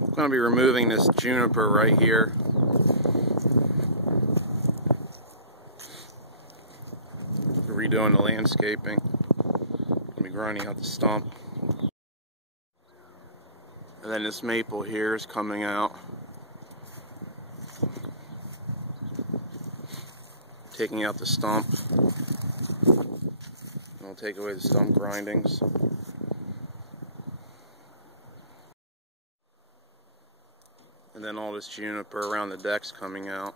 I'm going to be removing this juniper right here. Redoing the landscaping. I'll be grinding out the stump. And then this maple here is coming out. Taking out the stump. I'll take away the stump grindings. And then all this juniper around the deck's coming out.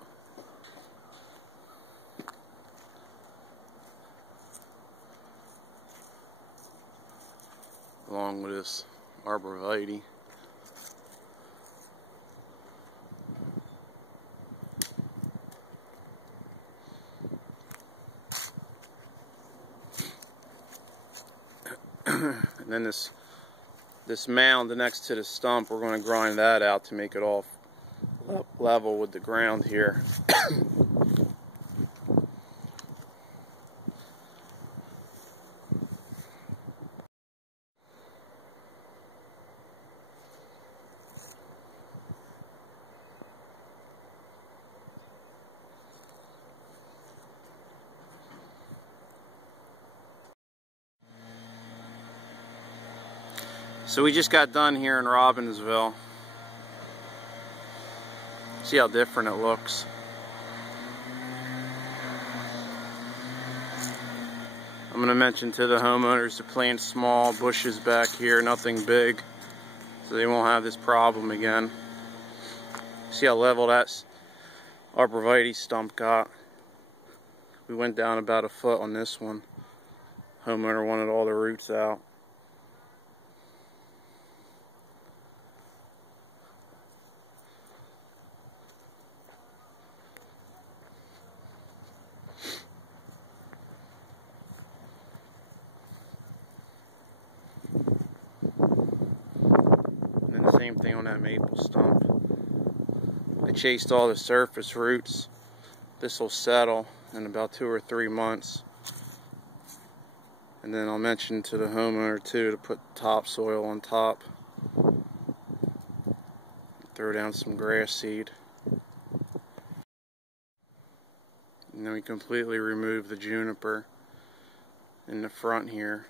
Along with this arborvitae. And then this mound next to the stump, we're going to grind that out to make it all level with the ground here. So we just got done here in Robbinsville. See how different it looks. I'm going to mention to the homeowners to plant small bushes back here, nothing big, so they won't have this problem again. See how level that arborvitae stump got. We went down about a foot on this one. Homeowner wanted all the roots out. Same thing on that maple stump. I chased all the surface roots. This will settle in about 2 or 3 months. And then I'll mention to the homeowner too to put topsoil on top. Throw down some grass seed. And then we completely remove the juniper in the front here.